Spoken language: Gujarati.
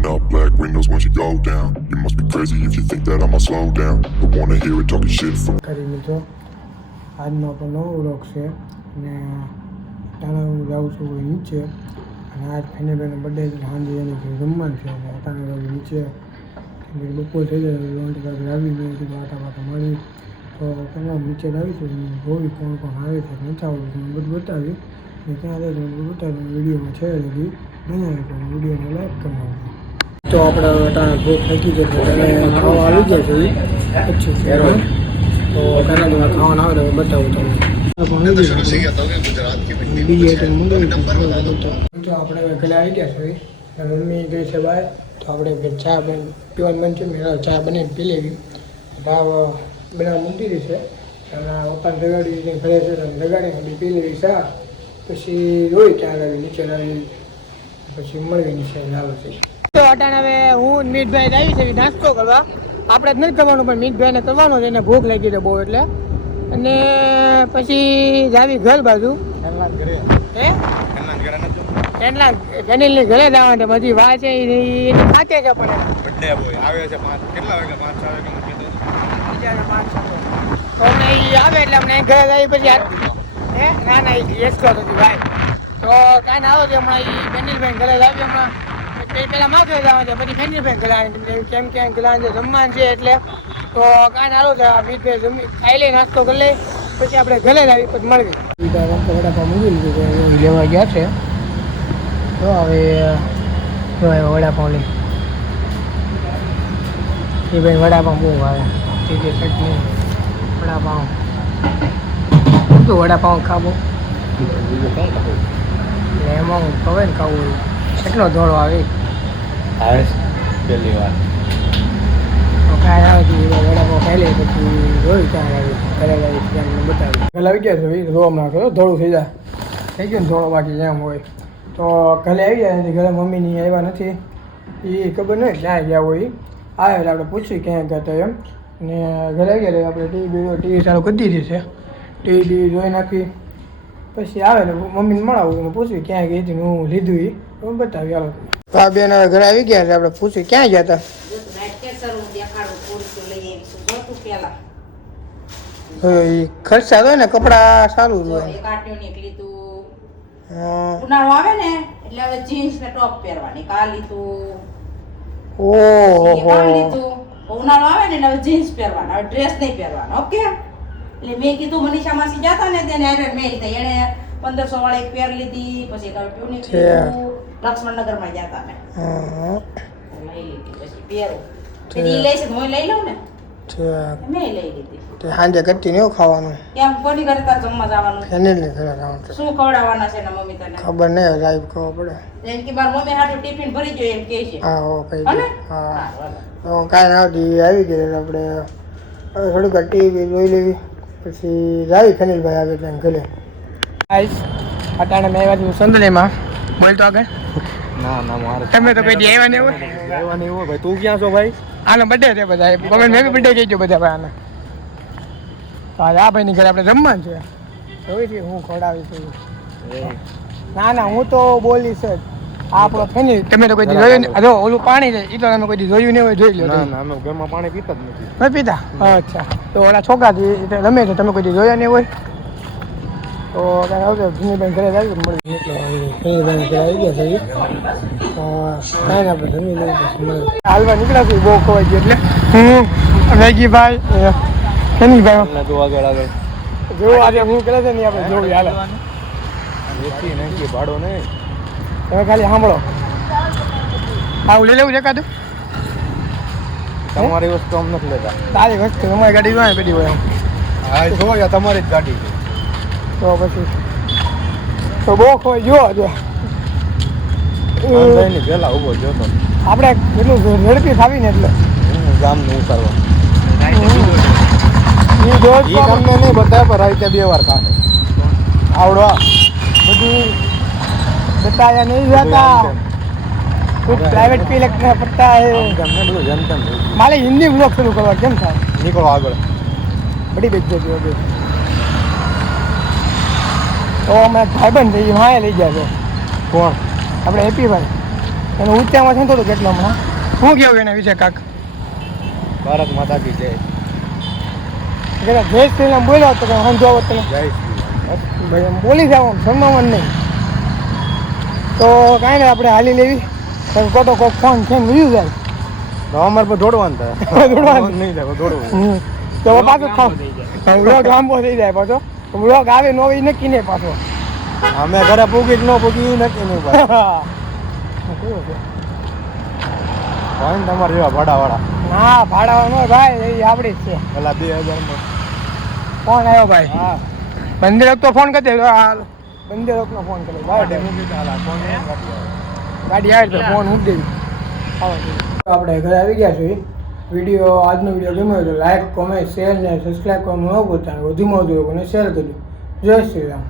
Rolling up, black windows, once you go down. You must be crazy if you think that I'ma slow down. But wanna hear it talking shit from કરી લીધો આજનો આપણો નવો વ્લોગ છે અને અત્યારે હું જાઉં છું નીચે અને આજ ફેનેબેનો બર્થડે છે સાંજે એને કંઈ જમવાનું છે અને અત્યારે જાઉં નીચે કેમ કે બપોર થઈ જાય લોન્ટ કાંઈક આવી ગયું કીધું આટા વાટા મળી તો તમામ નીચે આવીશું અને જોઈ કોણ કોણ આવે છે નથી આવડતું હું બધું બતાવી અને ત્યાં જાય તો બધું બતાવી વિડીયોમાં છે લગી બનાવી તો વિડીયોને લાઈક કરી નાખજો તો આપણે અત્યારે ભૂખ લાગી છે તો તમે ખાવા આવી જાય છે પછી છે તો બધા ખાવાનું આવે તો બતાવું તમને. બીજી આઈટમ મંગાવી તો. આપણે ઘરે આવી ગયા છે મમ્મી ગઈ છે બહાર તો આપણે ચા બન પીવાનું છે મેં ચા બની પી લેવી. ભાવ બનાવવા મૂકી દીધી છે. અને પપ્પાને લગાડી ઘરે છે લગાડીને પી લેવી ચા. પછી રોઈ ત્યાં લાવી નીચે લાવી પછી મળવી નીચે લાવે છે. તો અટાણ હવે હું મીટભાઈ આવી છે નાસ્તો કરવા. આપણે જ નથી કરવાનું પણ મીઠભાઈને કરવાનો છે એને ભૂખ લાગી છે બહુ એટલે. અને પછી જાવી ઘર બાજુ. હે? કેટલા ઘરે જવાનું બધી વાત છે એ એની ખાતે છે પણ. બર્થડે બોય આવે છે પાંચ કેટલા વાગે? પાંચ છ વાગે મૂકી દો બીજાને તો. તો અમને ઈ આવે એટલે અમને ઘરે જઈ પછી હે? ના ના એ એસ તો હતી ભાઈ. તો કાંઈ ના આવો છે હમણાં એ ગણેશભાઈ ઘરે જ આવી હમણાં. તે પેલા માથે જવાનું છે પછી ઘરે આવે છે. કેમ કે ગલાન જમવાનું છે એટલે. તો કાંઈ આવો છે આ જમી ખાઈ લઈ નાસ્તો કરી લઈ પછી આપણે ઘરે આવી પછી મળવી વડાપાવ મૂકી લીધું છે લેવા ગયા છે. તો હવે જો હવે વડાપાવ લઈ. એ ભાઈ વડાપાવ બહુ આવે તીખી ચટણી વડાપાવ. શું તો વડાપાવ ખાવો? એટલે એમાં હું ખબર ને ખાવું. કેટલો ધોળો આવે? આવે પહેલી વાર. તો કાંઈ આવે એવા વડાપાવ ખાઈ લે પછી જોયું ક્યાં આવી ઘરે આવી ત્યાં પહેલાં આવી ગયા છે ભાઈ ધોવા હમણાં કરો ધોળું થઈ જાય થઈ ગયું ને ધોળો બાકી જેમ હોય. તો ઘરે આવી ગયા નથી ઘરે મમ્મીની આવ્યા નથી. એ ખબર નહીં ક્યાં ગયા હોય ઈ. આવે એટલે આપણે પૂછ્યું ક્યાં ગયા હતા એમ. ને ઘરે આવી ગયા આપણે ટીવી ટીવી ચાલુ કરી દીધી છે. ટીવી ટીવી જોઈ નાખી. પછી આવે ને મમ્મીને મળાવું એને પૂછ્યું ક્યાં ગઈ હતી હું લીધું એ તો બતાવી આ બેન હવે ઘરે આવી ગયા છે આપણે પૂછ્યું ક્યાં ગયા હતા? ખર્ચા હોય ને કપડા સારું હોય. હા. ઉનાળો આવે ને એટલે હવે જીન્સ ને ટોપ પહેરવાની કાલ લીધું ઓહો. લીધું ઉનાળો આવે ને એટલે હવે જીન્સ પહેરવાના હવે ડ્રેસ નહીં પહેરવાનો ઓકે? એટલે મેં કીધું મનીષા માસી જતા ને તેને આયરન મેં એણે પંદરસો વાળી એક પેર લીધી પછી એક ટ્યુનિક લીધું. લક્ષ્મણનગર ગયા હતા અમે. હા. લઈ લીધી. પછી પહેરું પછી ઈ લઈશ હું લઈ લઉં ને? ઠીક. મેં લઈ લીધી. તે સાંજે ઘટી નહીં ખાવાનું? કેમ કોની ઘરે જમવા જવાનું? ફેનિલની ઘરે ખાવાનું છે. શું ખવડાવવાના છે ને મમ્મી તને? ખબર નહીં લાઈવ ખબર પડે. એમ કે મારી મમ્મી હાટું ટિફિન ભરી જોઈએ એમ કે છે. હા હો કઈ હા તો કાંઈ ના આવતી આવી ગઈ આપણે હવે થોડીક ટીવી જોઈ લેવી. પછી જાવી ખનીલભાઈ આવે એટલે ઘરે. આઈસ અટાણે મેં આવ્યા છું સંદલીમાં. બોલ તો આગળ. ના ના મારે તમે તો કોઈ આવ્યા નહીં હોય. નહીં હોય ભાઈ. તું ક્યાં છો ભાઈ? આનો બર્થડે છે બધા કોમેન્ટ મેં બી બર્થડે કહી બધા ભાઈ આને. આજે આ ભાઈની ઘરે આપણે જમવાનું છે. જોઈ છે હું ખવડાવી છું. ના ના હું તો બોલીશ જ. આપણો ફેની તમે તો કોઈ જોયું જો ઓલું પાણી છે એ તો તમે કોઈ જોયું નહીં હોય જોઈ લો ના ના અમે ઘરમાં પાણી પીતા જ નથી. પીતા અચ્છા. તો ઓલા છોકરા રમે છે તમે કોઈ જોયા નહીં હોય? તો કાંઈ આવજો ભૂમિબેન ઘરે આવી મળી. નીકળો ભૂમિબેન ઘરે આવી ગયા છે તો કાંઈ ને આપણે જમી લઈએ પછી મળીએ. હાલવા નીકળ્યા છે બહુ ખવાઈ ગયું એટલે. હું ફેનીભાઈ તમને તું આગળ આગળ. જેવું આજે હું કરે છે ને આપણે જોવું હાલે. ભાડો નહીં તમે ખાલી સાંભળો. આવું લઈ લેવું છે કાતું તમારી વસ્તુ અમ નથી લેતા. તારી વસ્તુ અમારી ગાડી બધી હોય હા જોવા તમારી જ ગાડી. છે તો પછી તો બહુ કોઈ ગયો જો પેલા ઊભો જો તો. આપણે કેટલું ઝડપી ફાવીને એટલે. ગામને ઉતારવા. એ દોષ નહીં બધા પર આવી બે વાર કાઢે આવડવા બધું બતાયા નહીં જતા. પ્રાઇવેટ પી લખને પટ્ટા તમને બધું મારે હિન્દી બ્લોક શરૂ કરવા કેમ થાય? નીકળો આગળ. બડી બેગ તો અમે ભાઈબંધ થઈ હા લઈ ગયા છે. કોણ? આપણે હેપી ભાઈ. અને ઊંચામાં છે ને થોડું કેટલો હમણાં? શું કહેવું એના વિશે કાક? ભારત માતા કી જય. જરા જય શ્રી રામ બોલ્યો તો કંઈ સમજો આવત તમે. જય શ્રી રામ. ભાઈ બોલી જાઓ શરમાવાનું નહીં. તો કાંઈ નહીં આપણે હાલી લેવી. તો કોટો કોક ફોન છે ને જાય તો અમારે પર દોડવાનું થાય. દોડવાનું? નહીં થાય દોડવું. તો પાછું ખાવ લાંબો થઈ જાય પાછો. વ્લોગ આવે નો એ નક્કી નહીં પાછો. અમે ઘરે પૂગી જ ન પૂગી નક્કી નહીં ભાઈ છે? તમારે જેવા ભાડાવાળા? ના ભાડાવાનો ભાઈ એ આપણી જ છે. પેલા બે હજારમાં ફોન આવ્યો ભાઈ? હા. બંદર તો ફોન કરી દે હાલ બંદર નો ફોન કર્યો ભાઈ ગાડી આવે. તો ફોન દેવી આપણે ઘરે આવી ગયા છીએ. વીડિયો, આજનો વીડિયો ગમ્યો તો લાઇક કોમેન્ટ શેર ને સબસ્ક્રાઈબ કરવાનું ન ભૂલતા અને વધુમાં વધુ લોકોને શેર કરજો. જય શ્રી રામ.